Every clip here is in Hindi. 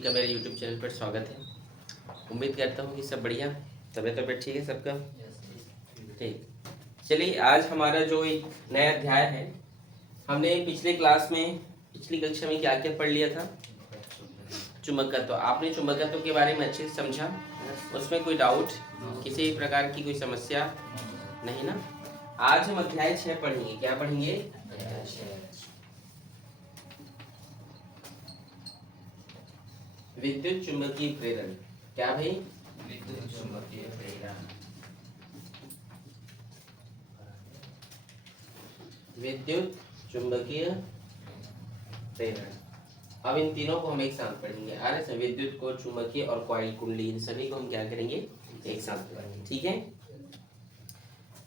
का मेरे YouTube चैनल पर स्वागत है। उम्मीद करता हूँ कि सब बढ़िया, तबीयत ठीक है सबका। ठीक, चलिए आज हमारा जो एक नया अध्याय है, हमने पिछले कक्षा में क्या क्या पढ़ लिया था? चुंबकत्व। आपने चुंबकत्व के बारे में अच्छे से समझा? उसमें कोई डाउट, किसी प्रकार की कोई समस्या नहीं ना? आज हम अध्याय 6 पढ़ेंगे। क्या पढ़ेंगे? विद्युत चुंबकीय प्रेरण। क्या भाई? विद्युत चुंबकीय प्रेरण। विद्युत चुंबकीय प्रेरण। अब इन तीनों को हम एक साथ पढ़ेंगे। आ रहे विद्युत को, चुंबकीय और कॉइल कुंडली, इन सभी को हम क्या करेंगे? एक साथ पढ़ेंगे। ठीक है,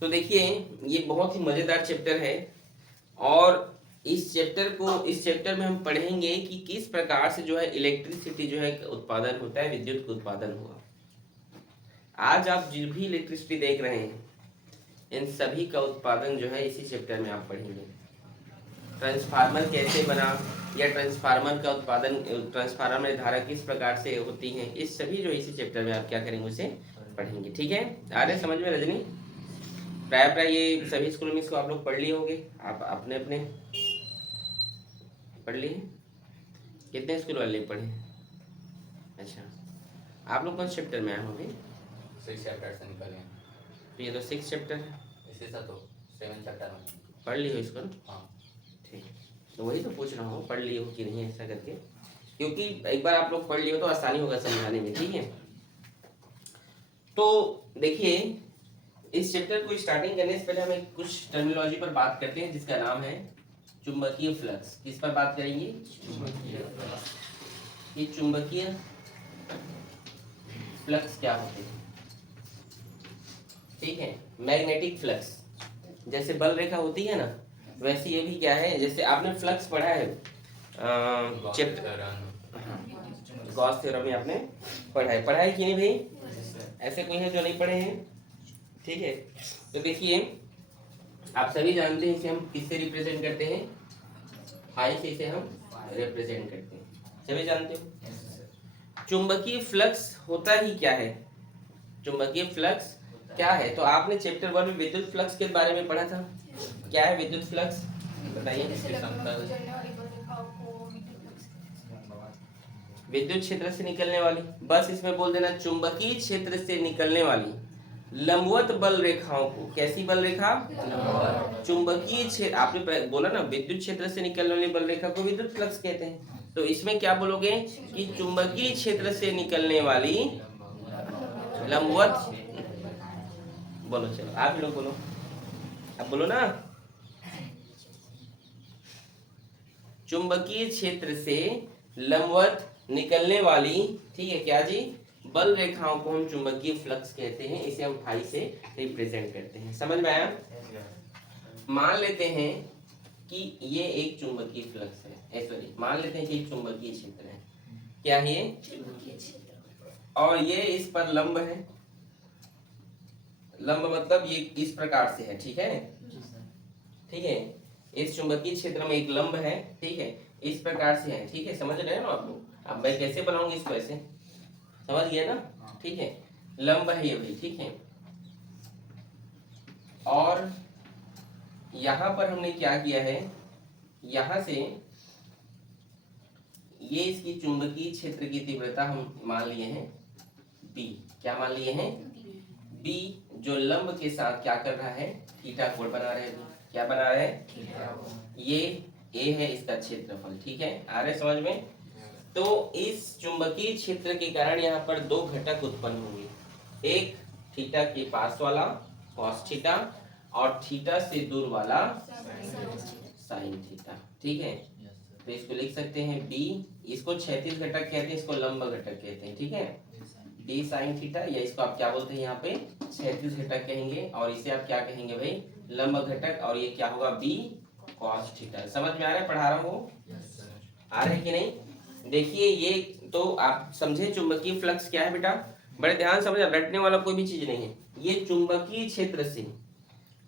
तो देखिए ये बहुत ही मजेदार चैप्टर है और इस चैप्टर में हम पढ़ेंगे कि किस प्रकार से जो है इलेक्ट्रिसिटी जो है उत्पादन होता है, विद्युत का उत्पादन हुआ। आज आप जो भी इलेक्ट्रिसिटी देख रहे हैं, इन सभी का उत्पादन जो है इसी चैप्टर में आप पढ़ेंगे। ट्रांसफार्मर कैसे बना, या ट्रांसफार्मर का उत्पादन, ट्रांसफार्मर में धारा किस प्रकार से होती है, इस सभी जो इसी चैप्टर में आप क्या करेंगे, उसे पढ़ेंगे। ठीक है, आ रहे समझ में रजनी? प्राय ये सभी स्कूल में इसको आप लोग पढ़ लिए होंगे, आप अपने अपने पढ़ लिए। कितने स्कूल वाले पढ़े? अच्छा, आप लोग कौन चैप्टर में आए होंगे? 6 चैप्टर से निकले। तो ये तो 6 चैप्टर है, इसी से तो 7 चैप्टर में पढ़ ली हो इसको? हाँ ठीक, तो वही तो पूछ रहा हूँ, पढ़ ली हो कि नहीं ऐसा करके, क्योंकि एक बार आप लोग पढ़ लिए हो तो आसानी होगा समझाने में। ठीक है, तो देखिए इस चैप्टर को स्टार्टिंग करने से पहले हम एक कुछ टर्मिनोलॉजी पर बात करते हैं, जिसका नाम है चुंबकीय फ्लक्स। किस पर बात करेंगे? ये चुंबकीय फ्लक्स क्या होते हैं? ठीक है, मैग्नेटिक फ्लक्स, जैसे बल रेखा होती है ना, वैसे ये भी क्या है, जैसे आपने फ्लक्स पढ़ा है गॉस थ्योरम में आपने पढ़ा है कि नहीं भाई? ऐसे कोई है जो नहीं पढ़े हैं? ठीक है, तो देखिए आप सभी जानते हैं इसे हम किससे रिप्रेजेंट करते हैं? फाई से इसे हम रिप्रेजेंट करते हैं, सभी जानते हो। चुंबकीय फ्लक्स होता ही क्या है? चुंबकीय फ्लक्स क्या है? तो आपने चैप्टर 1 में विद्युत फ्लक्स के बारे में पढ़ा था। क्या है विद्युत फ्लक्स, बताइए। विद्युत क्षेत्र से निकलने वाली, बस इसमें बोल देना चुंबकीय क्षेत्र से निकलने वाली लंबवत बल रेखाओं को, कैसी बल रेखा? चुंबकीय क्षेत्र, आपने बोला ना विद्युत क्षेत्र से निकलने वाली बल रेखा को विद्युत फ्लक्स कहते हैं। तो इसमें क्या बोलोगे कि चुंबकीय क्षेत्र से निकलने वाली लंबवत, बोलो चलो आप लोग बोलो, अब बोलो ना। चुंबकीय क्षेत्र से लंबवत निकलने वाली, ठीक है क्या जी, बल रेखाओं को हम चुंबकीय फ्लक्स कहते हैं, इसे हम फाई से रिप्रेजेंट करते हैं। समझ में आया? मान लेते हैं कि ये एक चुंबकीय फ्लक्स है, सॉरी मान लेते हैं कि एक चुंबकीय क्षेत्र है। क्या है ये? चुंबकीय क्षेत्र। और ये इस पर लंब है, लंब मतलब ये इस प्रकार से है। ठीक है, ठीक है, इस चुंबकीय क्षेत्र में एक लंब है, ठीक है, इस प्रकार से है। ठीक है, समझ रहे हैं ना आप लोग? अब मैं कैसे बनाऊंगी इसको, ऐसे समझ गया ना? ठीक है, लंब है ये भी, ठीक है। और यहां पर हमने क्या किया है, यहां से ये इसकी चुंबकीय क्षेत्र की तीव्रता हम मान लिए हैं बी। क्या मान लिए हैं? बी, जो लंब के साथ क्या कर रहा है, थीटा कोण बना रहे हैं। क्या बना रहे हैं? ये ए है इसका क्षेत्रफल। ठीक है, आ रहे समझ में? तो इस चुंबकीय क्षेत्र के कारण यहाँ पर दो घटक उत्पन्न होंगे, एक थीटा के पास वाला cos थीटा और थीटा से दूर वाला sin थीटा। ठीक है, तो इसको लिख सकते हैं बी, इसको क्षैतिज घटक कहते हैं, इसको लंब घटक कहते हैं। ठीक है, डी साइन थीटा, या इसको आप क्या बोलते हैं यहाँ पे, क्षैतिज घटक कहेंगे, और इसे आप क्या कहेंगे भाई, लंब घटक, और ये क्या होगा, बी cos थीटा। समझ में आ रहा है? पढ़ा रहा हूँ, आ रहा है कि नहीं? देखिए ये तो आप समझे चुंबकीय फ्लक्स क्या है बेटा, बड़े ध्यान से समझे, रटने वाला कोई भी चीज नहीं है। ये चुंबकीय क्षेत्र से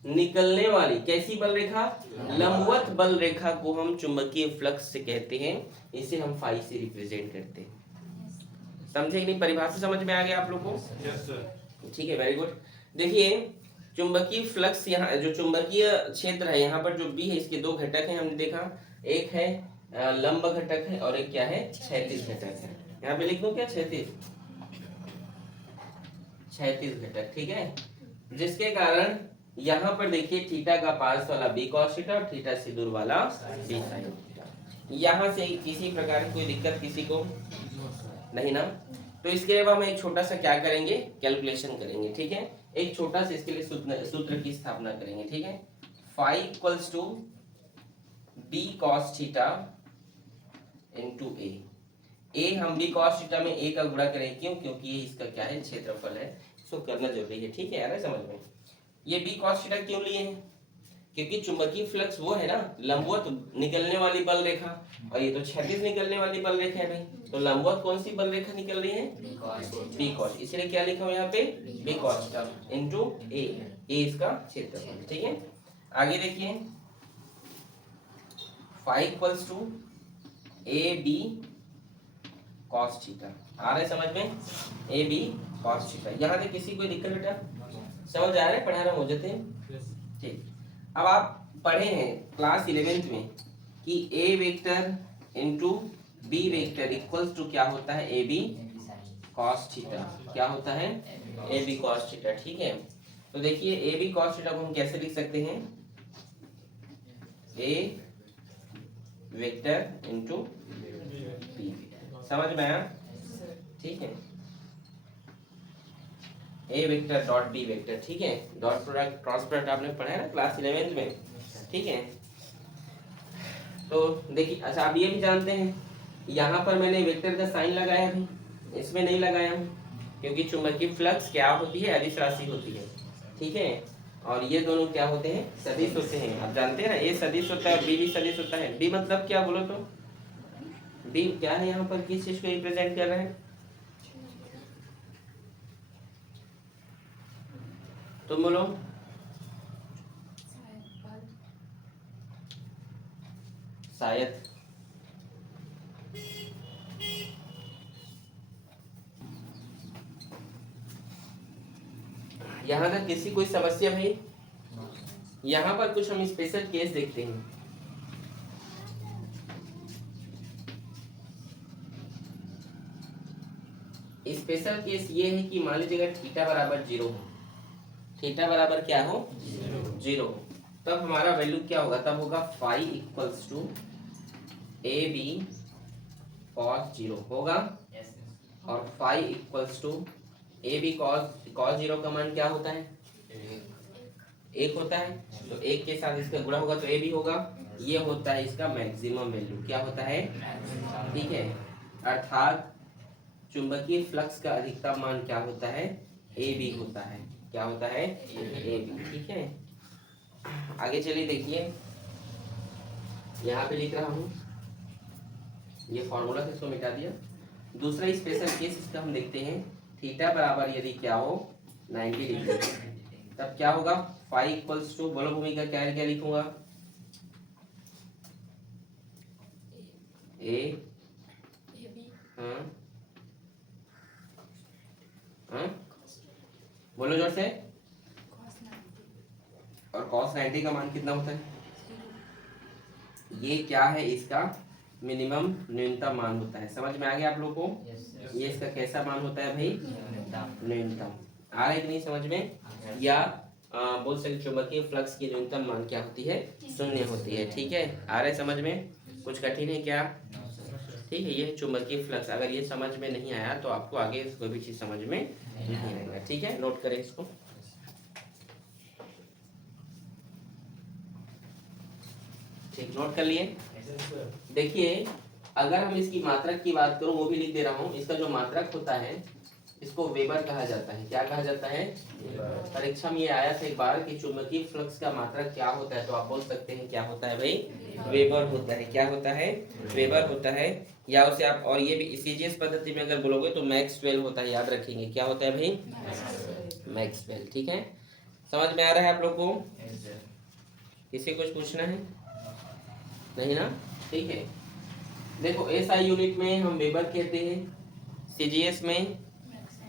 निकलने वाली कैसी बल रेखा, लंबवत बल रेखा को हम चुंबकीय फ्लक्स से कहते हैं, इसे हम फाई से रिप्रेजेंट करते हैं। समझे कि नहीं? परिभाषा समझ में आ गया आप लोग को? Yes sir. ठीक है, वेरी गुड। देखिए चुंबकीय फ्लक्स, यहाँ जो चुंबकीय क्षेत्र है यहाँ पर जो बी है, इसके दो घटक हैं हमने देखा। एक है लंब घटक है और एक क्या है, क्षैतिज घटक है। यहाँ पे लिख दूं क्या, क्षैतिज घटक, ठीक है। जिसके कारण यहाँ पर देखिए थीटा का पार्श्व वाला बी कॉस थीटा और थीटा से दूर वाला बी साइन थीटा। यहाँ से किसी प्रकार की कोई दिक्कत किसी को नहीं ना? तो इसके लिए हम एक छोटा सा क्या करेंगे, कैलकुलेशन करेंगे, ठीक है। एक छोटा सा इसके लिए सूत्र की स्थापना करेंगे, ठीक है। Phi equals to B cos theta into A. A हम बी कॉस थीटा में ए का गुणा करेंगे, क्यों? क्योंकि ये इसका क्या है, क्षेत्रफल है, इसको करना जरूरी है, ठीक है यार, समझ में। ये बी कॉस थीटा क्यों लिए हैं? क्योंकि चुंबकीय फ्लक्स वो है ना, लंबवत निकलने वाली बल रेखा, और ये तो क्षैतिज निकलने वाली बल रेखा है भाई। तो लंबवत कौन सी बल रेखा निकल रही है, बी कॉस, इसलिए क्या लिखा हुआ यहाँ पे, B cos theta into A. A इसका क्षेत्रफल, ठीक है। आगे देखिए phi equals to A B cos theta, आ रहा है समझ में, ए बी कॉस थीटा। यहाँ से किसी कोई दिक्कत बेटा, समझ आ रहा है, पढ़ा रहा हो जाते हैं, ठीक। अब आप पढ़े हैं क्लास 11th में कि A vector into B vector equals to क्या होता है, ए बी कॉस थीटा। क्या होता है, ए बी कॉस थीटा, ठीक है। तो देखिए ए बी कॉस थीटा को हम कैसे लिख सकते हैं, ए वेक्टर इनटू बी। समझ में आया, ठीक है। ए वेक्टर डॉट बी वेक्टर, ठीक है। डॉट प्रोडक्ट क्रॉस प्रोडक्ट आपने पढ़ा है ना क्लास 11th में, ठीक है। तो देखिए अच्छा, आप ये भी जानते हैं यहाँ पर मैंने वेक्टर का साइन लगाया भी, इसमें नहीं लगाया हूँ, क्योंकि चुंबकीय फ्लक्स क्या होती है, अदिश राशि होती है, ठीक है। और ये दोनों क्या होते हैं, सदिश होते हैं। आप जानते हैं ना, ए सदिश होता है, बी भी सदिश होता है। बी मतलब क्या बोलो तो, बी क्या है, यहाँ पर किस चीज को रिप्रेजेंट कर रहे हैं, तुम बोलो। शायद यहाँ का किसी कोई समस्या भाई? यहाँ पर कुछ हम स्पेशल केस देखते हैं। स्पेशल केस ये है कि मान लीजिएगा थीटा बराबर 0 हो, थीटा बराबर क्या हो, 0 हो, तब हमारा वैल्यू क्या होगा, तब होगा phi equals to A B cos 0 होगा, और phi equals to A B cos 0 का मान क्या होता है, 1 होता है। तो 1 के साथ इसका गुणा होगा तो ए बी होगा। ये होता है इसका मैक्सिमम वैल्यू, क्या होता है, ठीक है। अर्थात चुंबकीय फ्लक्स का अधिकतम मान क्या होता है, ए बी होता है। क्या होता है, ए बी, ठीक है। आगे चलिए देखिए, यहाँ पे लिख रहा हूँ, ये फॉर्मूला से इसको मिटा दिया। दूसरा स्पेशल केस इसका हम देखते हैं, थीटा बराबर यदि क्या हो 90 डिग्री, तब क्या होगा, फाई इक्वल्स टू, बोलो भूमिका क्या क्या लिखूंगा, ए हाँ हाँ बोलो जोर से, और cos 90 का मान कितना होता है, ये क्या है, इसका मिनिमम न्यूनतम मान होता है। समझ में आ गया आप लोगों को? ये इसका कैसा मान होता है भाई, न्यूनतम। आ रहा है कि नहीं समझ में? या बोल सकते चुंबकीय फ्लक्स की न्यूनतम मान क्या होती है, 0 होती है, ठीक है। आ रहा है समझ में? कुछ कठिन है क्या? ठीक है, ये चुंबकीय फ्लक्स, अगर ये समझ में नहीं आया तो आपको आगे कोई भी चीज समझ में नहीं आएगा, ठीक है। नोट करें इसको, ठीक, नोट कर लिए। देखिए अगर हम इसकी मात्रक की बात करूं, वो भी लिख दे रहा हूं। इसका जो मात्रक होता है इसको वेबर कहा जाता है। क्या कहा जाता है? परीक्षा में ये आया था एक बार कि चुंबकीय फ्लक्स का मात्रक क्या होता है, तो आप बोल सकते हैं क्या होता है भाई, वेबर होता है। क्या होता है? वेबर होता है। या उसे आप, और ये भी सीजीएस पद्धति में अगर बोलोगे तो मैक्सवेल होता है, याद रखेंगे। क्या होता है भाई? मैक्सवेल, ठीक है। समझ में आ रहा है आप लोग को? किसी कुछ पूछना है? नहीं ना? ठीक है। देखो एसआई यूनिट में हम वेबर कहते हैं, CGS में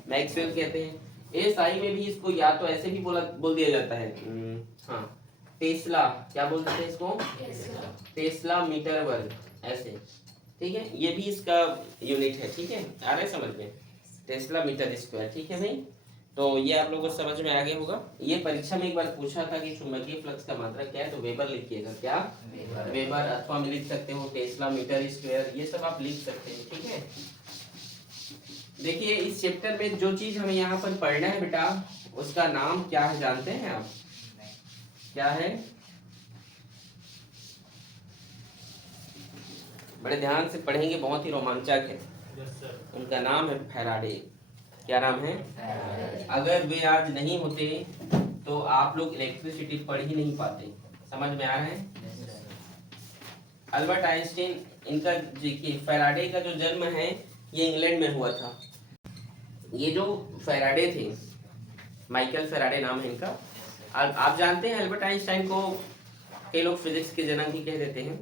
मैक्सवेल कहते हैं। SI में भी इसको या तो ऐसे भी बोल दिया जाता है, हाँ टेस्ला, क्या बोलते हैं इसको, टेस्ला मीटर वर्ग, ऐसे, ठीक है, ये भी इसका यूनिट है, ठीक है, आ रहा है समझ में, टेस्ला मीटर स्क्वायर, ठीक है भाई। तो ये आप लोगों को समझ में आ गया होगा। ये परीक्षा में एक बार पूछा था कि चुंबकीय फ्लक्स का मात्रा क्या है, तो वेबर लिखिएगा, क्या वेबर, अथवा में लिख सकते हो टेस्ला मीटर स्क्वायर, ये सब आप लिख सकते हैं, ठीक है। देखिए इस चैप्टर में जो चीज हमें यहाँ पर पढ़ना है बेटा, उसका नाम क्या है जानते हैं आप, क्या है, बड़े ध्यान से पढ़ेंगे, बहुत ही रोमांचक है। उनका नाम है फैराडे। क्या नाम है? अगर वे आज नहीं होते तो आप लोग इलेक्ट्रिसिटी पढ़ ही नहीं पाते। समझ में आ रहा है? अल्बर्ट आइंस्टीन, इनका देखिए फैराडे का जो जन्म है ये इंग्लैंड में हुआ था। ये जो फैराडे थे, माइकल फैराडे नाम है इनका। आप जानते हैं अल्बर्ट आइंस्टाइन को कई लोग फिजिक्स के जनक भी कह देते हैं,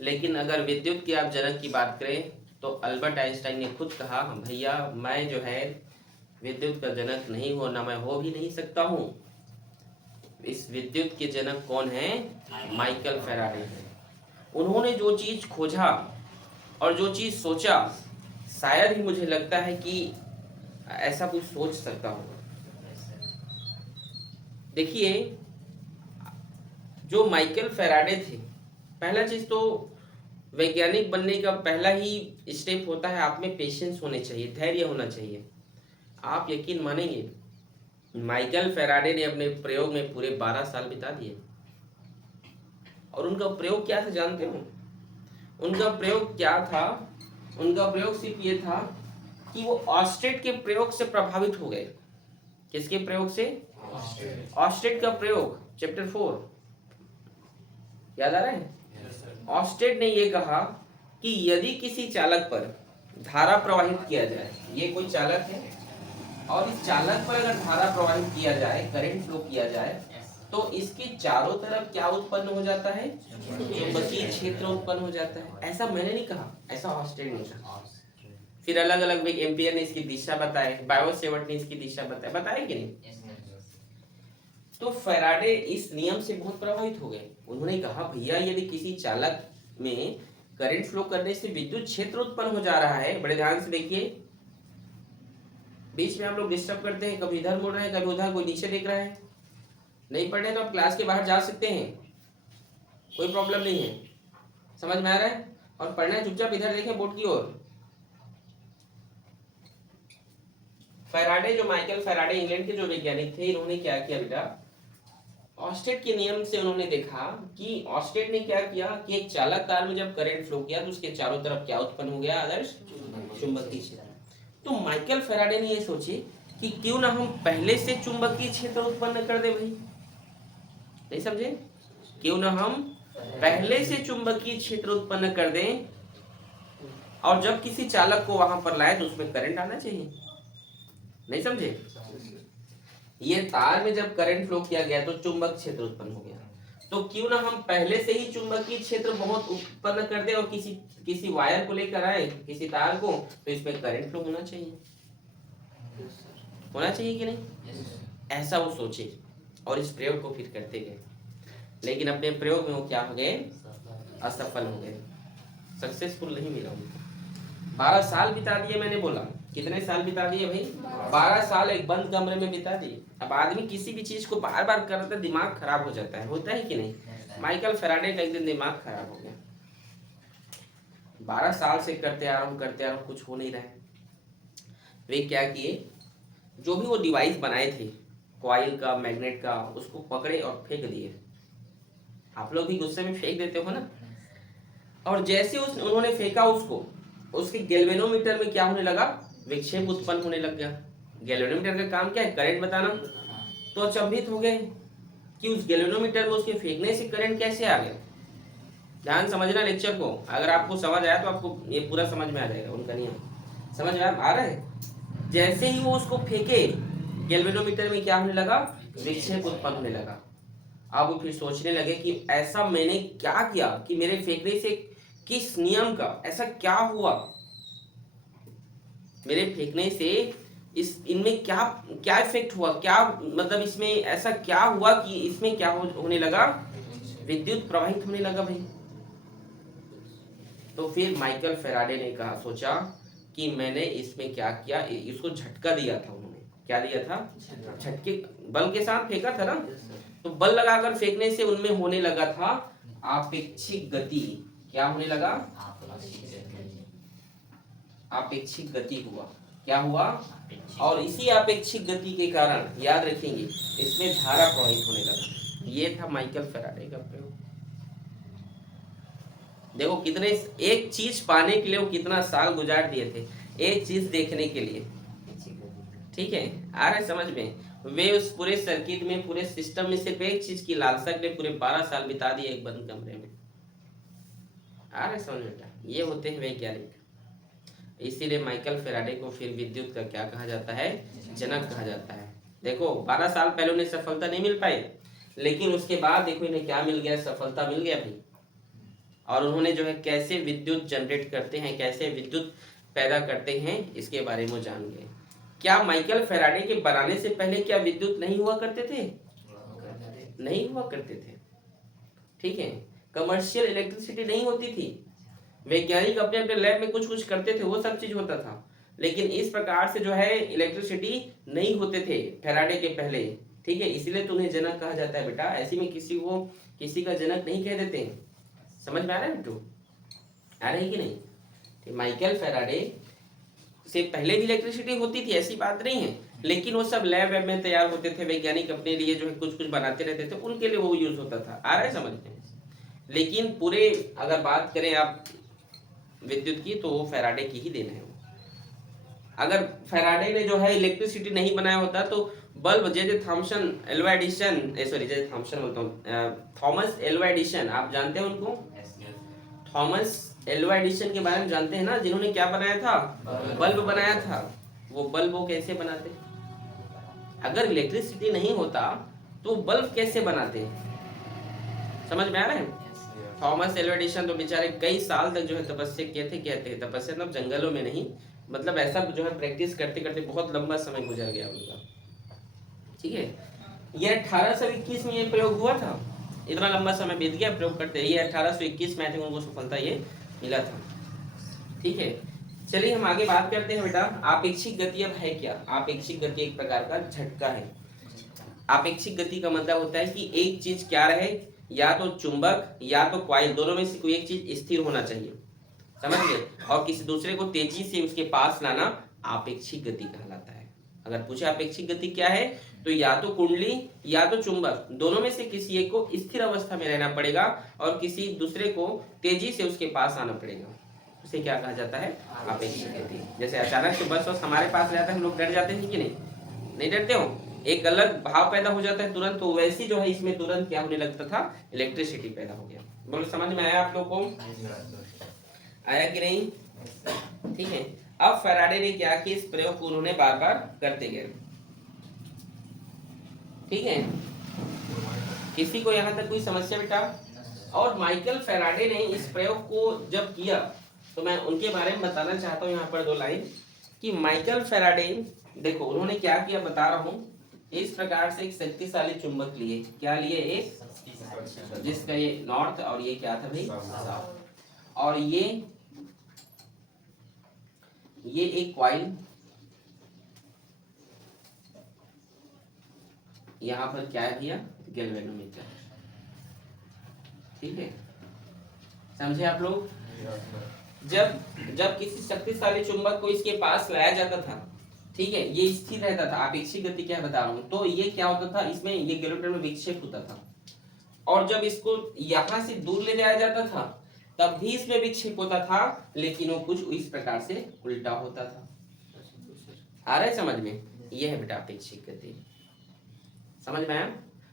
लेकिन अगर विद्युत के आप जनक की बात करें तो अल्बर्ट आइंस्टाइन ने खुद कहा, भैया मैं जो है विद्युत का जनक नहीं हूं, ना मैं हो भी नहीं सकता हूं। इस विद्युत के जनक कौन है? माइकल फैराडे है। उन्होंने जो चीज खोजा और जो चीज सोचा, शायद ही मुझे लगता है कि ऐसा कुछ सोच सकता हो। देखिए जो माइकल फैराडे थे, पहला चीज तो वैज्ञानिक बनने का पहला ही स्टेप होता है आप में पेशेंस होने चाहिए, धैर्य होना चाहिए। आप यकीन मानेंगे, माइकल फैराडे ने अपने प्रयोग में पूरे 12 साल बिता दिए। और उनका प्रयोग क्या था जानते हो? उनका प्रयोग क्या था? उनका प्रयोग सिर्फ ये था कि वो ऑस्टेट के प्रयोग से प्रभावित हो गए। किसके प्रयोग से? ऑस्टेट का प्रयोग, चैप्टर 4 याद आ रहा है? ऑस्टेट ने ये कहा कि यदि किसी चालक पर धारा प्रवाहित किया जाए, ये कोई चालक है और इस चालक पर अगर धारा प्रवाहित किया जाए, करंट फ्लो किया जाए, तो इसके चारों तरफ क्या उत्पन्न हो जाता है? चुंबकीय क्षेत्र उत्पन्न हो जाता है। ऐसा मैंने नहीं कहा, ऐसा ऑस्टेट ने कहा। फिर अलग अलग एम्पियर ने इसकी दिशा बताए, बायोसेवर्ट ने इसकी दिशा बताए कि नहीं? तो फैराडे इस नियम से बहुत प्रभावित हो गए। उन्होंने कहा भैया यदि किसी चालक में करंट फ्लो करने से विद्युत क्षेत्र उत्पन्न हो जा रहा है, बड़े ध्यान से देखिए, बीच में हम लोग डिस्टर्ब करते हैं, कभी इधर मुड़ रहे हैं, कभी उधर, कोई नीचे देख रहा है, नहीं पढ़ रहे तो आप क्लास के बाहर जा सकते हैं, कोई प्रॉब्लम नहीं है। समझ में आ रहा है? और पढ़ना है चुपचाप इधर देखें बोर्ड की ओर। फैराडे, जो माइकल फैराडे इंग्लैंड के जो वैज्ञानिक थे, इन्होंने क्या किया बेटा, ऑस्टेट के नियम से उन्होंने देखा कि ऑस्टेट ने क्या किया कि एक चालक तार में जब करंट फ्लो किया तो उसके चारों तरफ क्या उत्पन्न हो गया? आदर्श चुंबकीय क्षेत्र। तो माइकल फैराडे ने ये सोचे कि क्यों ना हम पहले से चुंबकीय क्षेत्र उत्पन्न कर दे। भाई नहीं समझे? क्यों ना हम पहले से चुंबकीय क्षेत्र उत्पन्न कर दें और जब किसी चालक को वहां पर लाए तो उसमें करंट आना चाहिए। नहीं समझे? ये तार में जब करंट फ्लो किया गया तो चुंबक क्षेत्र उत्पन्न हो गया, तो क्यों ना हम पहले से ही चुंबकीय क्षेत्र बहुत उत्पन्न कर दे और किसी वायर को लेकर आए, किसी तार को, तो इसमें करंट फ्लो होना चाहिए। होना चाहिए कि नहीं? ऐसा वो सोचे और इस प्रयोग को फिर करते गए, लेकिन अपने प्रयोग में वो क्या हो गए? असफल हो गए, सक्सेसफुल नहीं मिला उनको। 12 साल बिता दिए, मैंने बोला कितने साल बिता दिए भाई? 12 साल एक बंद कमरे में बिता दिए। अब आदमी किसी भी चीज को बार बार करता है, दिमाग खराब हो जाता है, होता है कि नहीं? माइकल फैराडे का एक दिन दिमाग खराब हो गया। 12 साल से करते आ रहा हूँ, कुछ हो नहीं रहा है। वे क्या किए, जो भी वो डिवाइस बनाए थे, कॉइल का, मैग्नेट का, उसको पकड़े और फेंक दिए। आप लोग भी गुस्से में फेंक देते हो ना? और जैसे उन्होंने फेंका उसको, उसके गैल्वेनोमीटर में क्या होने लगा? विक्षेप उत्पन्न होने लग गया। गैल्वेनोमीटर का काम क्या है? करंट बताना। तो अचंभित हो गए कि उस गैल्वेनोमीटर में उसके फेंकने से करंट कैसे आ गया। ध्यान समझना लेक्चर को, अगर आपको समझ आया तो आपको ये पूरा समझ में आ जाएगा उनका नियम। समझ में आ रहा है? जैसे ही वो उसको फेंके, गैल्वेनोमीटर में क्या होने लगा? विक्षेप उत्पन्न होने लगा। अब वो फिर सोचने लगे कि ऐसा मैंने क्या किया कि मेरे फेंकने से किस नियम का ऐसा क्या हुआ मेरे फेंकने से इस इनमें क्या क्या इफेक्ट हुआ, क्या मतलब इसमें ऐसा क्या हुआ कि इसमें क्या होने लगा, विद्युत प्रवाहित होने लगा भाई। तो फिर माइकल फेराडे ने कहा, सोचा कि मैंने इसमें क्या किया, इसको झटका दिया था उन्होंने। क्या दिया था? झटके, बल के साथ फेंका था ना, तो बल लगाकर फेंकने से उनमें होने लगा था आपेक्षिक गति। क्या होने लगा? आपेक्षिक गति हुआ। क्या हुआ? और इसी आपेक्षिक गति के कारण याद रखेंगे इसमें धारा प्रवाहित होने लगा। ये था माइकल फेराडे का प्रयोग। देखो कितने, एक चीज पाने के लिए वो कितना साल गुजार दिए थे एक चीज देखने के लिए। ठीक है, आ रहा है समझ में? वे उस पूरे सर्किट में, पूरे सिस्टम में सिर्फ एक चीज की लालसा के लिए पूरे 12 साल बिता दिए एक बंद कमरे में। आ रहा है समझ में? ये होते हैं वैज्ञानिक। इसीलिए माइकल फेराडे को फिर विद्युत का क्या कहा जाता है? जनक कहा जाता है। देखो 12 साल पहले उन्हें सफलता नहीं मिल पाई, लेकिन उसके बाद देखो इन्हें क्या मिल गया? सफलता मिल गया भाई। और उन्होंने जो है कैसे विद्युत जनरेट करते हैं, कैसे विद्युत पैदा करते हैं, इसके बारे में जान गए। क्या माइकल फेराडे के बनाने से पहले क्या विद्युत नहीं हुआ करते थे? नहीं हुआ करते थे। ठीक है, कमर्शियल इलेक्ट्रिसिटी नहीं होती थी। वैज्ञानिक अपने अपने लैब में कुछ कुछ करते थे, वो सब चीज होता था, लेकिन इस प्रकार से जो है इलेक्ट्रिसिटी नहीं होते थे फेराडे के पहले। ठीक है, इसीलिए तो उन्हें जनक कहा जाता है बेटा। ऐसे में किसी को किसी का जनक नहीं कह देते। समझ में आ रहा है बेटू? आ रही कि नहीं? तो माइकल फेराडे से पहले भी इलेक्ट्रिसिटी होती थी, ऐसी बात नहीं है, लेकिन वो सब लैब वैब में तैयार होते थे। वैज्ञानिक अपने लिए जो है कुछ कुछ बनाते रहते थे, उनके लिए वो यूज होता था। आ रहा है समझ में? लेकिन पूरे अगर बात करें आप विद्युत की, तो वो फेराडे की ही देन है। अगर फेराडे ने जो है इलेक्ट्रिसिटी नहीं बनाया होता तो bulb J Thomson Alva Edison, sorry J Thomson बोलता हूँ, थॉमस एल्वा एडिसन, आप जानते हैं उनको? थॉमस एल्वा एडिसन के बारे में जानते हैं ना, जिन्होंने क्या बनाया था? बल्ब बनाया था। वो बल्ब वो कैसे बनाते? अगर इलेक्ट्रिसिटी नहीं होता तो बल्ब कैसे बनाते? समझ में आ रहा है? थॉमस एल्वा एडिसन तो बेचारे कई साल तक जो है तपस्या किए थे। कहते हैं तपस्या मतलब जंगलों में नहीं, मतलब ऐसा जो है प्रैक्टिस करते करते बहुत लंबा समय गुजर गया उनका। ठीक है, ये 1821 में ये प्रयोग हुआ था। इतना लंबा समय बीत गया प्रयोग करते। ये 1821 में उनको सफलता ये मिला था। ठीक है, चलिए हम आगे बात करते हैं बेटा। आपेक्षिक गति अब है क्या? आपेक्षिक गति एक प्रकार का झटका है। आपेक्षिक गति का मतलब होता है कि एक चीज क्या रहे, या तो चुंबक या तो कॉइल, दोनों में से कोई एक चीज स्थिर होना चाहिए। समझ गए? और किसी दूसरे को तेजी से उसके पास लाना आपेक्षिक गति कहलाता है। अगर पूछे आपेक्षिक गति क्या है, तो या तो कुंडली या तो चुंबक, दोनों में से किसी एक को स्थिर अवस्था में रहना पड़ेगा और किसी दूसरे को तेजी से उसके पास आना पड़ेगा। उसे क्या कहा जाता है? आपेक्षिक गति। जैसे अचानक से बस हमारे पास रहता है, हम लोग डर जाते हैं कि नहीं? नहीं डरते हो? एक अलग भाव पैदा हो जाता है तुरंत, तो वैसी जो है इसमें तुरंत क्या होने लगता था? इलेक्ट्रिसिटी पैदा हो गया। बोलो समझ में आया आप लोग को? आया कि नहीं? ठीक है, अब फेराडे ने क्या किया, इस प्रयोग को उन्होंने बार बार करते गए। ठीक है, किसी को यहाँ तक कोई समस्या बेटा? और माइकल फेराडे ने इस प्रयोग को जब किया, तो मैं उनके बारे में बताना चाहता हूँ यहाँ पर 2 लाइन कि माइकल फेराडे, देखो उन्होंने क्या किया बता रहा हूँ। इस प्रकार से एक शक्तिशाली चुंबक लिए। क्या लिए? एक, जिसका ये नॉर्थ और ये क्या था भाई? साउथ। और ये एक कॉइल, यहाँ पर क्या है भैया? गैल्वेनोमीटर। ठीक है, समझे आप लोग? जब किसी शक्तिशाली चुंबक को इसके पास लाया जाता था, ठीक है, ये स्थिर रहता था। आपेक्षिक गति क्या बता रहा हूँ, तो ये क्या होता था, इसमें ये गैल्वेनोमीटर में विक्षेप होता था। और जब इसको यहाँ से दूर ले जाया जाता था, तब भी इसमें विक्षेप होता था, लेकिन वो कुछ इस प्रकार से उल्टा होता था। आ रहा है समझ में? यह है बेटा आपेक्षिक गति। समझ में आया?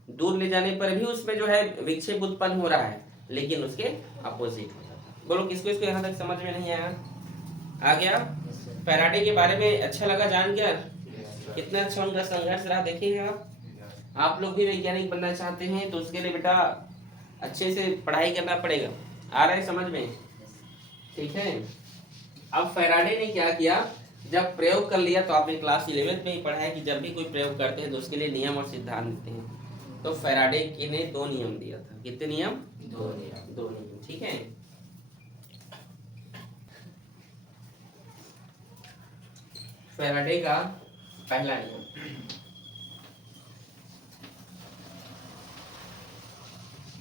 दूर ले जाने पर भी उसमें जो है विक्षेप उत्पन्न हो रहा है, लेकिन उसके अपोजिट होता था। बोलो किसको इसको यहाँ तक समझ में नहीं आया? आ गया? फेराडे के बारे में अच्छा लगा जान गया? कितना अच्छा उनका संघर्ष रहा, देखिए आप लोग भी वैज्ञानिक बनना चाहते हैं तो उसके लिए बेटा अच्छे से पढ़ाई करना पड़ेगा। आ रहा है समझ में? ठीक है, अब फेराडे ने क्या किया, जब प्रयोग कर लिया तो आपने क्लास 11th में ही पढ़ा है कि जब भी कोई प्रयोग करते हैं तो उसके लिए नियम और सिद्धांत देते हैं। तो फैराडे ने 2 नियम दिया था। कितने नियम? 2 नियम। ठीक है, फैराडे का पहला नियम,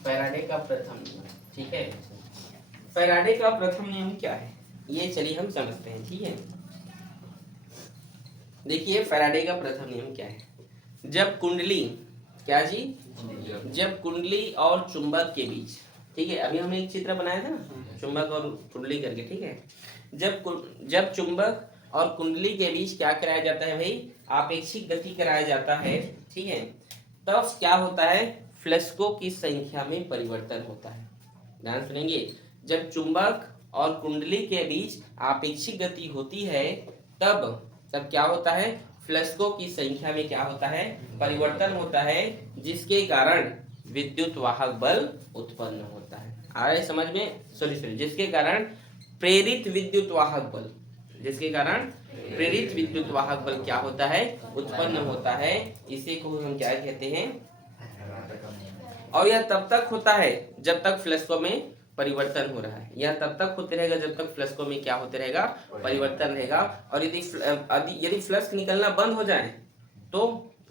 फैराडे का प्रथम नियम। ठीक है, फैराडे का प्रथम नियम क्या है ये चलिए हम समझते हैं। ठीक है, देखिए फैराडे का प्रथम नियम क्या है। जब कुंडली, क्या जी, जब कुंडली और चुंबक के बीच, ठीक है, अभी हमने एक चित्र बनाया था ना चुंबक और कुंडली करके। ठीक है, जब चुंबक और कुंडली के बीच क्या कराया जाता है भाई, आपेक्षिक गति कराया जाता है। ठीक है, तब क्या होता है, फ्लक्सों की संख्या में परिवर्तन होता है। ध्यान सुनेंगे, जब चुंबक और कुंडली के बीच आपेक्षिक गति होती है तब क्या होता है, फ्लक्सों की संख्या में क्या होता है, परिवर्तन होता है, जिसके कारण विद्युत वाहक बल उत्पन्न होता है। आ रहा है समझ में? सॉरी, जिसके कारण प्रेरित विद्युत वाहक बल, जिसके कारण प्रेरित विद्युत वाहक बल क्या होता है, उत्पन्न होता है। इसे को हम क्या कहते हैं, और यह तब तक होता है जब तक फ्लक्सों में परिवर्तन हो रहा है। यह तब तक होते रहेगा जब तक फ्लक्सों में क्या होते रहेगा, परिवर्तन रहेगा। और यदि फ्लक्स निकलना बंद हो जाए तो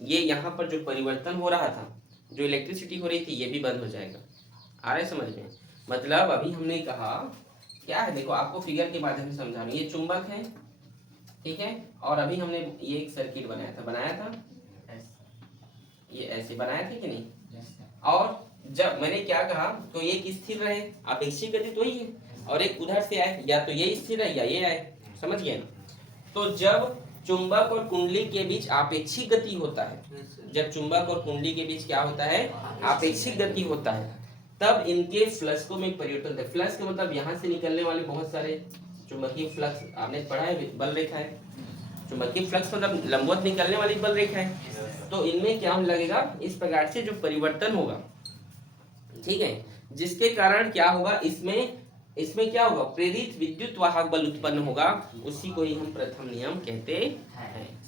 ये यहाँ पर जो परिवर्तन हो रहा था, जो इलेक्ट्रिसिटी हो रही थी, ये भी बंद हो जाएगा। आ रहा है समझ में? मतलब अभी हमने कहा क्या है, देखो आपको फिगर के माध्यम से समझा रहा हूं। ये चुंबक है, ठीक है, और अभी हमने ये एक सर्किट बनाया था, ये ऐसे बनाया था कि नहीं? और जब मैंने क्या कहा, तो एक स्थिर रहे, आपेक्षिक गति तो ही है, और एक उधर से आए, या तो ये स्थिर है या ये आए। समझ गए? तो जब चुंबक और कुंडली के बीच आपेक्षिक गति होता है, जब चुंबक और कुंडली के बीच क्या होता है, आपेक्षिक गति होता है, तब इनके फ्लक्सों में परिवर्तन होता है। फ्लक्स का मतलब यहाँ से निकलने वाले बहुत सारे चुंबकीय फ्लक्स, आपने पढ़ा है, बल रेखा है। चुंबकीय फ्लक्स मतलब लंबवत निकलने वाली बल रेखा है। तो इनमें क्या लगेगा, इस प्रकार से जो परिवर्तन होगा, ठीक है, जिसके कारण क्या होगा, इसमें क्या होगा, प्रेरित विद्युत वाहक बल उत्पन्न होगा। उसी को ही हम प्रथम नियम कहते हैं।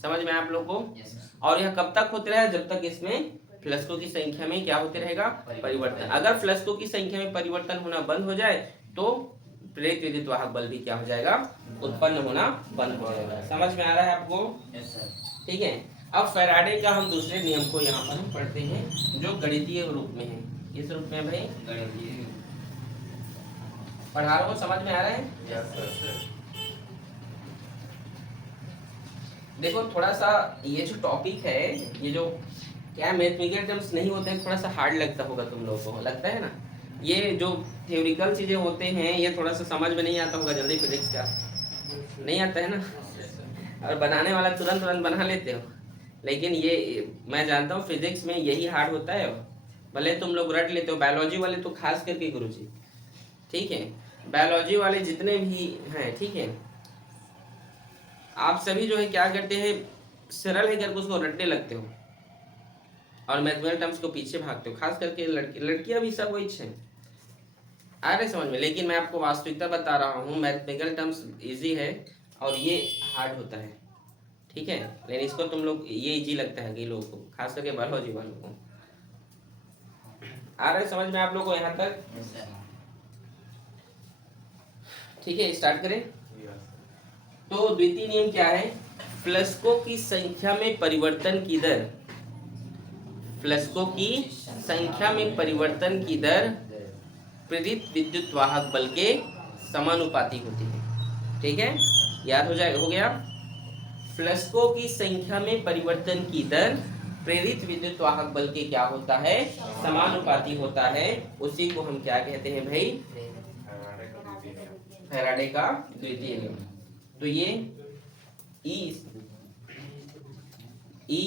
समझ में आप लोग को? और यह कब तक होते रहेगा, जब तक इसमें फ्लक्सों की संख्या में क्या होते रहेगा, परिवर्तन। अगर फ्लक्सों की संख्या में परिवर्तन होना बंद हो जाए तो प्रेरित विद्युत वाहक बल भी क्या हो जाएगा, उत्पन्न होना बंद हो जाएगा। समझ में आ रहा है आपको? ठीक है, अब फैराडे का हम दूसरे नियम को यहाँ पर हम पढ़ते हैं, जो गणितीय रूप में है। किस रूप में भाई? गणितीय। पढ़ा रहा हूँ, समझ में आ रहा है? देखो थोड़ा सा ये जो टॉपिक है, ये जो क्या मैथमेटिकल टर्म्स नहीं होते हैं, थोड़ा सा हार्ड लगता होगा तुम लोगों को, लगता है ना? ये जो थ्योरिकल चीजें होते हैं, ये थोड़ा सा समझ में नहीं आता होगा जल्दी, फिजिक्स का नहीं आता है ना, और बनाने वाला तुरंत बना लेते हो। लेकिन ये मैं जानता हूँ फिजिक्स में यही हार्ड होता है, भले तुम लोग रट लेते हो। बायोलॉजी वाले तो खास करके गुरुजी, ठीक है, बायोलॉजी वाले जितने भी हैं, ठीक है, आप सभी जो है क्या करते हैं, सरल है करके उसको रटने लगते हो और मैथमेटिकल टर्म्स को पीछे भागते हो। खास करके लड़कियां भी सब वही हैं। आ रहे समझ में? लेकिन मैं आपको वास्तविकता बता रहा हूँ, मैथमेटिकल टर्म्स इजी है और ये हार्ड होता है, ठीक है। लेकिन इसको तुम लोग ये इजी लगता है कई लोगों को, खास करके बायोलॉजी वालों को। आ रहे समझ में आप लोगों को यहाँ तक? ठीक है, स्टार्ट करें। तो द्वितीय नियम क्या है, फ्लक्सों की संख्या में परिवर्तन की दर, फ्लक्सों की संख्या में परिवर्तन की दर प्रेरित विद्युत वाहक बल के समानुपाती होती है। ठीक है, याद हो जाएगा, हो गया। फ्लक्सों की संख्या में परिवर्तन की दर प्रेरित विद्युत वाहक बल के क्या होता है, समानुपाती होता है। उसी को हम क्या कहते हैं भाई, फैराडे का द्वितीय नियम। तो ये E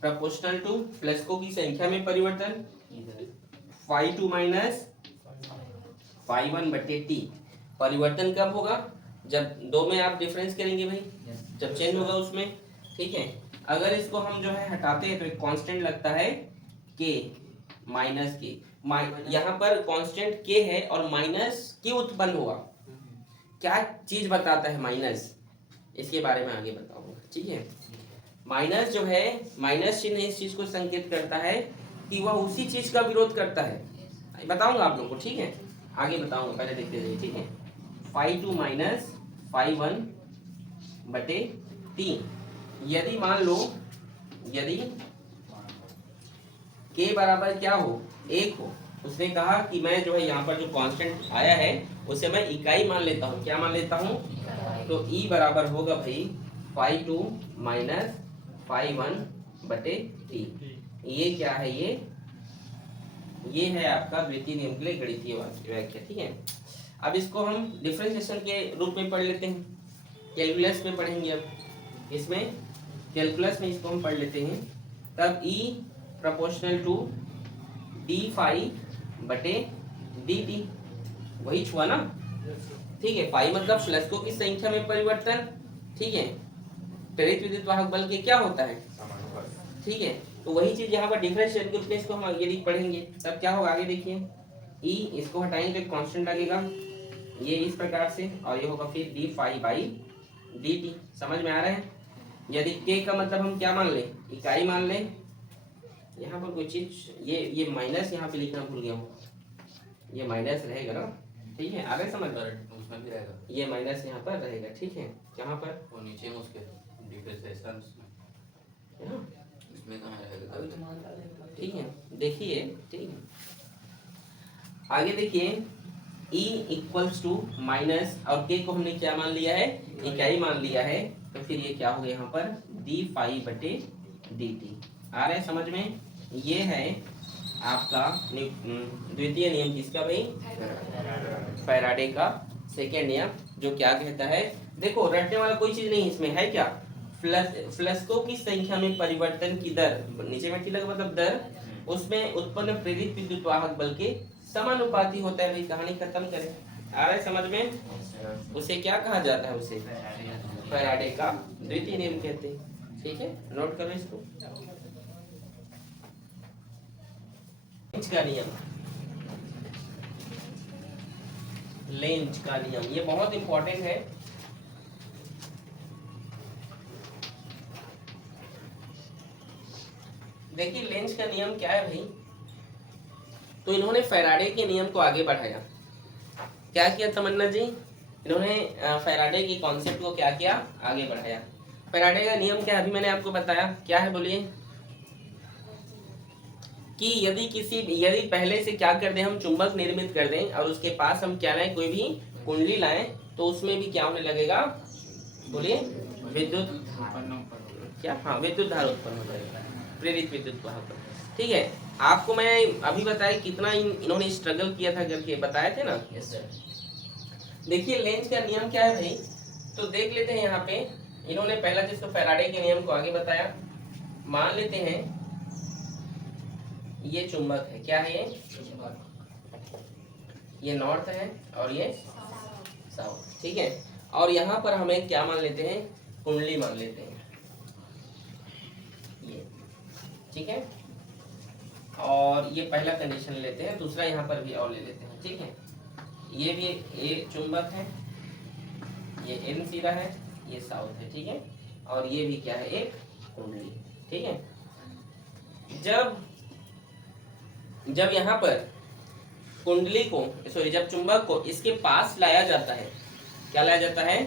प्रोपोर्शनल टू फ्लक्सों की संख्या में परिवर्तन, φ2 माइनस φ1 बटे t। परिवर्तन कब होगा, जब दो में आप डिफरेंस करेंगे भाई, जब चेंज होगा उसमें, ठीक है। अगर इसको हम जो है हटाते हैं तो एक कांस्टेंट लगता है k माइनस k, यहाँ पर कांस्टेंट k है और माइनस k उत्पन्न हुआ। क्या चीज बताता है माइनस, इसके बारे में आगे बताऊंगा, ठीक है। माइनस जो है, माइनस चिन्ह इस चीज को संकेत करता है कि वह उसी चीज का विरोध करता है। बताऊंगा आप लोगों को, ठीक है, आगे बताऊंगा, पहले देखते रहिए, ठीक है। 5 माइनस 5(1)/3। यदि मान लो, यदि के बराबर क्या हो, 1 हो, उसने कहा कि मैं जो है यहाँ पर जो कांस्टेंट आया है उसे मैं इकाई मान लेता हूँ। क्या मान लेता हूँ? तो ई बराबर होगा भाई 5 माइनस 5(1)/3। ये क्या है? ये है आपका द्वितीय नियम के लिए गणितीय व्याख्या, ठीक है। अब इसको हम डिफरेंशिएशन के रूप में पढ़ लेते हैं, कैलकुलस में पढ़ेंगे। अब इसमें कैलकुलस में इसको हम पढ़ लेते हैं। तब E proportional to d(phi)/dt, वही छुआ ना, ठीक है। पाई मतलब फ्लक्सों की संख्या में परिवर्तन, ठीक है। प्रेरित विद्युत वाहक बल के क्या होता है, ठीक है। तो वही चीज यहाँ पर डिफरेंशिएशन के रूप में इसको हम यदि पढ़ेंगे तब क्या होगा, आगे देखिए। E इसको हटाएंगे तो कांस्टेंट लगेगा, ये इस प्रकार से, और ये होगा फिर d(phi)/dt। समझ में आ रहा है? यदि k का मतलब हम क्या मान लें, इकाई मान लें। यहाँ पर कोई चीज, ये माइनस यहाँ पे लिखना भूल गया हूँ, ये माइनस रहेगा ना, ठीक है। आगे समझ में, उसमें भी रहेगा, ये माइनस यहाँ पर रहेगा, ठीक है। यहाँ पर वो नीचे में उसके डिफरेंशिएशन यहाँ इसमें कहाँ रहेगा? अभी तो मान डालेंगे। ठीक है, देखिए, ठीक है। आगे देखिए, E इक्वल्स टू माइनस, और k को हमने क्या मान लिया है, इकाई मान लिया है। तो फिर ये क्या हो गया यहाँ पर d(phi)/dt। आ रहा है समझ में? ये है आपका द्वितीय नियम, किसका भाई? फैराडे का सेकेंड नियम, जो क्या कहता है, देखो रटने वाला कोई चीज नहीं इसमें है, क्या? फ्लक्सों की संख्या में परिवर्तन की दर, नीचे में लगा मतलब दर, उसमें उत्पन्न प्रेरित विद्युत वाहक बल के समानुपाती होता है। भाई कहानी खत्म करें। आ रहा है समझ में? उसे क्या कहा जाता है? उसे फैराडे का द्वितीय नियम कहते हैं, ठीक है। नोट करो इसको। लेंज का नियम, लेंज का नियम, ये बहुत इंपॉर्टेंट है। देखिए लेंज का नियम क्या है भाई, तो इन्होंने फैराडे के नियम को आगे बढ़ाया। क्या किया तमन्ना जी? इन्होंने फैराडे की कॉन्सेप्ट को क्या किया, आगे बढ़ाया। फैराडे का नियम क्या है, अभी मैंने आपको बताया, क्या है बोलिए? कि यदि पहले से क्या कर दें, हम चुंबक निर्मित कर दें और उसके पास हम क्या लाएं, कोई भी कुंडली लाएं, तो उसमें भी क्या होने लगेगा, बोलिए? विद्युत क्या, हाँ, विद्युत धारा उत्पन्न हो जाएगा, प्रेरित विद्युत वाहक, ठीक है। आपको मैं अभी बताया कितना इन्होंने स्ट्रगल किया था करके, बताए थे ना। Yes sir. देखिए लेंज का नियम क्या है भाई, तो देख लेते हैं। यहाँ पे इन्होंने पहला चीज तो फैराडे के नियम को आगे बताया। मान लेते हैं ये चुंबक है, क्या है ये नॉर्थ है और ये साउथ, ठीक है। और यहाँ पर हमें क्या मान लेते हैं, कुंडली मान लेते हैं, ये, ठीक है। और ये पहला कंडीशन लेते हैं, दूसरा यहाँ पर भी और ले लेते हैं, ठीक है। ये भी ए चुंबक है, ये एन सिरा है, ये साउथ है, ठीक है। और ये भी क्या है, एक कुंडली, ठीक है। जब यहाँ पर कुंडली को, सॉरी, जब चुंबक को इसके पास लाया जाता है, क्या लाया जाता है,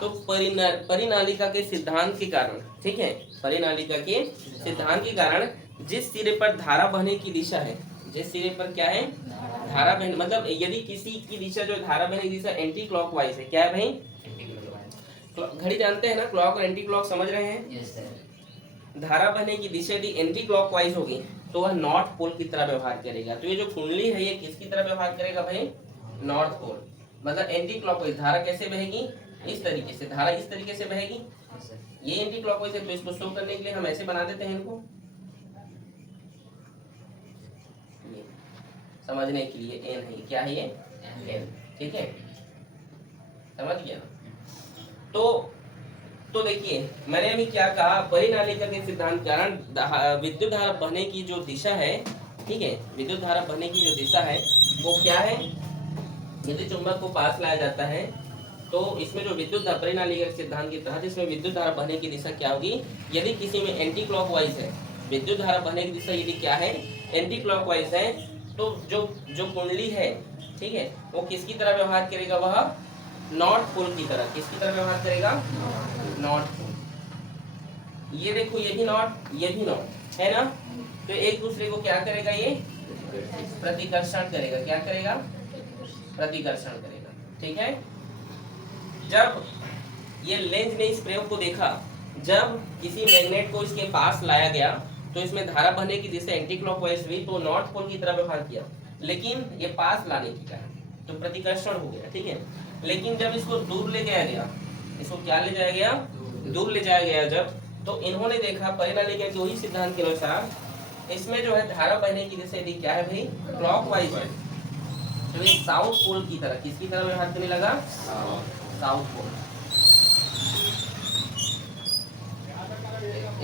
तो परिनालिका के सिद्धांत के कारण, ठीक है, परिनालिका के सिद्धांत के कारण जिस सिरे पर धारा बहने की दिशा है, जिस सिरे पर क्या है, धारा बहने, मतलब यदि किसी की दिशा, जो धारा बहने की दिशा एंटी क्लॉकवाइज है, क्या है भाई? घड़ी जानते हैं ना, क्लॉक और एंटी क्लॉक समझ रहे हैं? Yes sir. धारा बहने की दिशा यदि एंटी क्लॉकवाइज होगी तो वह नॉर्थ पोल की तरह व्यवहार करेगा। तो ये जो कुंडली है ये किसकी तरह व्यवहार करेगा भाई? नॉर्थ पोल, मतलब एंटी क्लॉकवाइज। धारा कैसे बहेगी? इस तरीके से, धारा इस तरीके से बहेगी। Yes sir. ये एंटी क्लॉकवाइज है, तो इसको शो करने के लिए हम ऐसे बना देते हैं इनको, ये समझने के लिए एन है, क्या है ये? एन, ठीक है, समझ गया। तो देखिए मैंने अभी क्या कहा, परिनालिका के सिद्धांत के कारण विद्युत धारा बहने की जो दिशा है, ठीक है, विद्युत धारा बहने की जो दिशा है वो क्या है, यदि चुंबक को पास लाया जाता है तो इसमें जो विद्युत धारा परिनालीगत सिद्धांत के तहत इसमें विद्युत धारा बहने की दिशा क्या होगी, यदि किसी में एंटी क्लॉकवाइज है, विद्युत धारा बहने की दिशा यदि क्या है, एंटी क्लॉकवाइज है, तो जो कुंडली है, ठीक है, वो किसकी तरह व्यवहार करेगा, वह नॉर्थ पोल की तरह। किसकी तरह व्यवहार करेगा, नॉर्थ पोल। ये देखो, ये भी नॉर्थ, ये भी नॉर्थ है ना, तो एक दूसरे को क्या करेगा, ये प्रतिकर्षण करेगा। क्या करेगा, प्रतिकर्षण करेगा, ठीक है। जब ये लेंज ने इस प्रयोग को देखा, जब किसी मैग्नेट को इसके पास लाया गया तो इसमें धारा बहने की दिशा एंटी क्लॉकवाइज हुई, तो नॉर्थ पोल की तरह व्यवहार किया, लेकिन ये पास लाने की कारण तो प्रतिकर्षण हो गया, ठीक है। लेकिन जब इसको दूर ले जाया गया, इसको क्या ले जाया गया, दूर ले जाया गया जब, तो इन्होंने देखा परिनालिका के वही सिद्धांत के अनुसार इसमें जो है धारा बहने की दिशा यदि क्या है भाई, क्लॉकवाइज है, तो ये साउथ पोल की तरह, किसकी तरह व्यवहार करने लगा, साउथ पोल।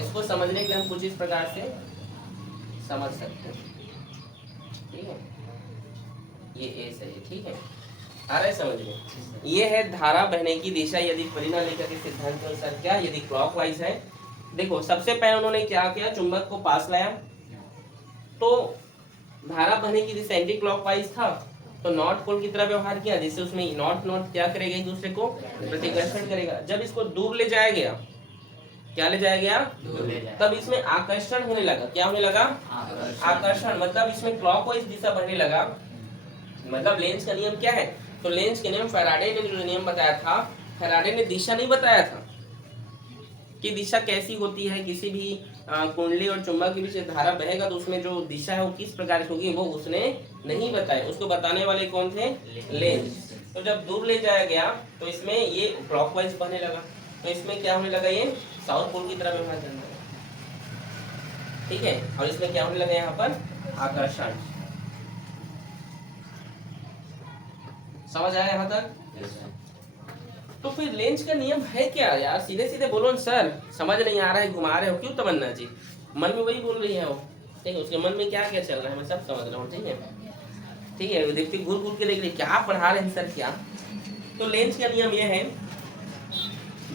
इसको समझने के लिए हम कुछ इस प्रकार से समझ सकते हैं, ठीक है। ये ए सही है, ठीक है, आ रहा है समझ में। ये है धारा बहने की दिशा यदि परिनालिका के सिद्धांत के अनुसार क्या, यदि क्लॉकवाइज है। देखो सबसे पहले उन्होंने क्या किया, चुंबक को पास लाया, तो धारा बहने की दिशा एंटी क्लॉकवाइज था, तो नॉर्थ पोल की तरह व्यवहार किया, जिससे उसमें नॉर्थ नॉर्थ क्या करेगा, एक दूसरे को प्रतिकर्षण करेगा। जब इसको दूर ले जाया गया, क्या ले जाया गया, तब इसमें आकर्षण होने लगा। क्या होने लगा, आकर्षण, मतलब इसमें क्लॉकवाइज दिशा बढ़ने लगा। मतलब लेंज का नियम क्या है, तो लेंज के नियम, फैराडे ने जो नियम बताया था, फैराडे ने दिशा नहीं बताया था कि दिशा कैसी होती है, किसी भी कुंडली और चुंबक के बीच धारा बहेगा तो उसमें जो दिशा है वो किस प्रकार की होगी, वो उसने नहीं बताया। उसको बताने वाले कौन थे, लेंज। तो जब दूर ले जाया गया तो इसमें ये क्लॉकवाइज बहने लगा, तो इसमें क्या होने लगा, ये साउथ पोल की तरह व्यवहार करने लगा, ठीक है। और इसमें क्या होने लगा, यहाँ पर आकर्षण। समझ आया यहाँ तक? तो फिर लेंज का नियम है क्या यार, सीधे सीधे बोलो सर, समझ नहीं आ रहा है, घुमा रहे हो क्यों तमन्ना जी, मन में वही बोल रही है वो, ठीक है। उसके मन में क्या क्या चल रहा है मैं सब समझ रहा हूँ, ठीक है, ठीक है। देखते घूर घूर के देख रही क्या पढ़ा रहे हैं सर क्या। तो लेंज का नियम यह है,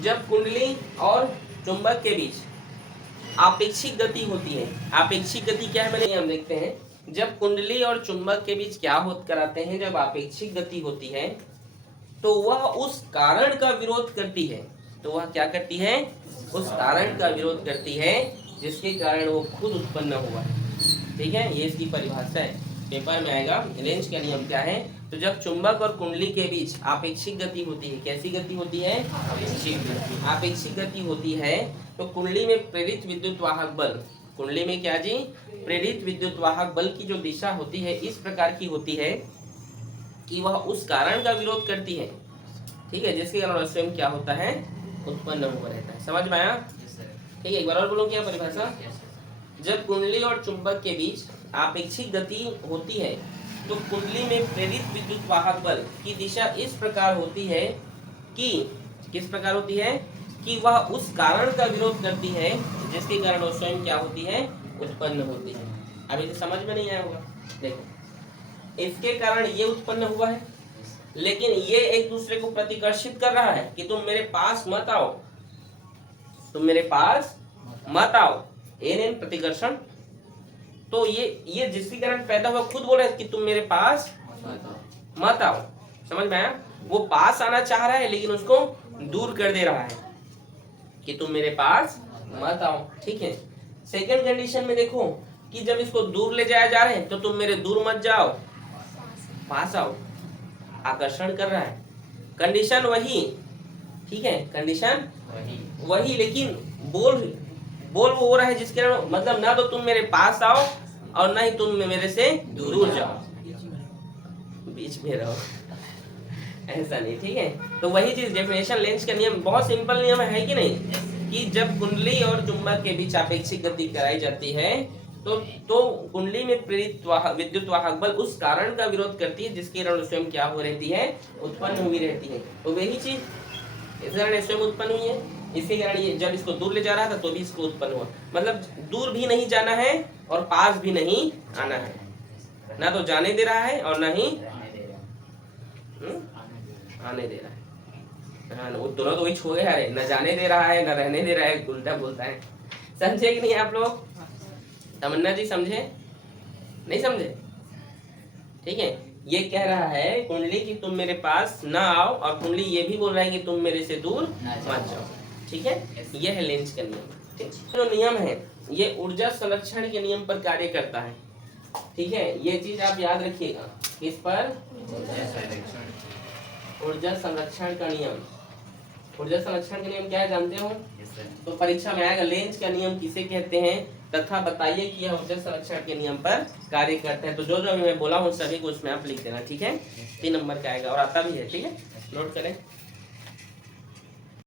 जब कुंडली और चुंबक के बीच आपेक्षिक गति होती है, आपेक्षिक गति क्या है मैंने हम देखते हैं, जब कुंडली और चुंबक के बीच क्या होत कराते हैं, जब आपेक्षिक गति होती है तो वह उस कारण का विरोध करती है, तो वह क्या करती है, उस कारण का विरोध करती है जिसके कारण वो खुद उत्पन्न हुआ है, ठीक है। ये इसकी परिभाषा है, पेपर में आएगा। लेंज का नियम क्या है, तो जब चुंबक और कुंडली के बीच आपेक्षिक गति होती है, कैसी गति होती है, आपेक्षिक गति होती है, तो कुंडली में प्रेरित विद्युत वाहक बल, कुंडली में क्या जी, प्रेरित विद्युत वाहक बल की जो दिशा होती है इस प्रकार की होती है कि वह उस कारण का विरोध करती है, ठीक है, जिसके कारण स्वयं क्या होता है, उत्पन्न हुआ रहता है। समझ में आया, ठीक है। एक बार और बोलो क्या परिभाषा, जब कुंडली और चुंबक के बीच आपेक्षिक गति होती है तो कुंडली में प्रेरित विद्युत वाहक बल की दिशा इस प्रकार होती है कि, किस प्रकार होती है, कि वह उस कारण का विरोध करती है जिसके कारण वो स्वयं क्या होती है, उत्पन्न होती है। अभी तो समझ में नहीं आया होगा, देखो इसके कारण ये उत्पन्न हुआ है, लेकिन ये एक दूसरे को प्रतिकर्षित कर रहा है कि तुम मेरे पास मत आओ, तुम मेरे पास मत आओ, एन प्रतिकर्षण। तो ये जिसके कारण पैदा हुआ खुद बोल रहा है कि तुम मेरे पास मत आओ। समझ में आया, वो पास आना चाह रहा है लेकिन उसको दूर कर दे रहा है कि तुम मेरे पास मत आओ, ठीक है। सेकंड कंडीशन में देखो कि जब इसको दूर ले जाया जा रहा है तो तुम मेरे दूर मत जाओ, पास आओ, आकर्षण कर रहा है। कंडीशन वही, ठीक है, कंडीशन वही, लेकिन बोल वो हो रहा है जिसके कारण, मतलब ना तो तुम मेरे पास आओ और ना ही तुम मेरे से दूर जाओ, बीच में रहो, ऐसा नहीं, ठीक है। तो वही चीज डेफिनेशन लेंज का नियम बहुत सिंपल नियम है कि नहीं, कि जब कुंडली और चुंबक के बीच आपेक्षिक गति कराई जाती है तो कुंडली में प्रेरित विद्युत वाहक बल उस कारण का विरोध करती है जिसके कारण स्वयं क्या हो रहती है, उत्पन्न हुई रहती है। तो वही चीज इस कारण स्वयं उत्पन्न हुई है, इसके कारण ये जब इसको दूर ले जा रहा था तो भी इसको उत्पन्न हुआ। मतलब दूर भी नहीं जाना है और पास भी नहीं आना है, ना तो जाने दे रहा है और ना ही आने दे रहा है। हाँ वो दोनों तो वही छोड़े है, न जाने दे रहा है न रहने दे रहा है, उल्टा बोलता है। समझे कि नहीं आप लोग? तमन्ना जी समझे नहीं समझे? ठीक है, ये कह रहा है कुंडली कि तुम मेरे पास ना आओ, और कुंडली ये भी बोल रहा है कि तुम मेरे से दूर मत जाओ। ठीक है, ये है लेंज का नियम। ठीक, जो नियम है ये ऊर्जा संरक्षण के नियम पर कार्य करता है। ठीक है, ये चीज आप याद रखिएगा। किस पर? ऊर्जा संरक्षण का नियम। ऊर्जा संरक्षण का नियम क्या है जानते हो? तो परीक्षा में आएगा लेंज का नियम किसे कहते हैं, तथा बताइए कि यह ऊर्जा संरक्षण के नियम पर कार्य करता है। तो जो जो अभी मैं बोला हूँ सभी को उसमें आप लिख देना। ठीक है, 3 नंबर का आएगा और आता भी है। ठीक है, नोट करें।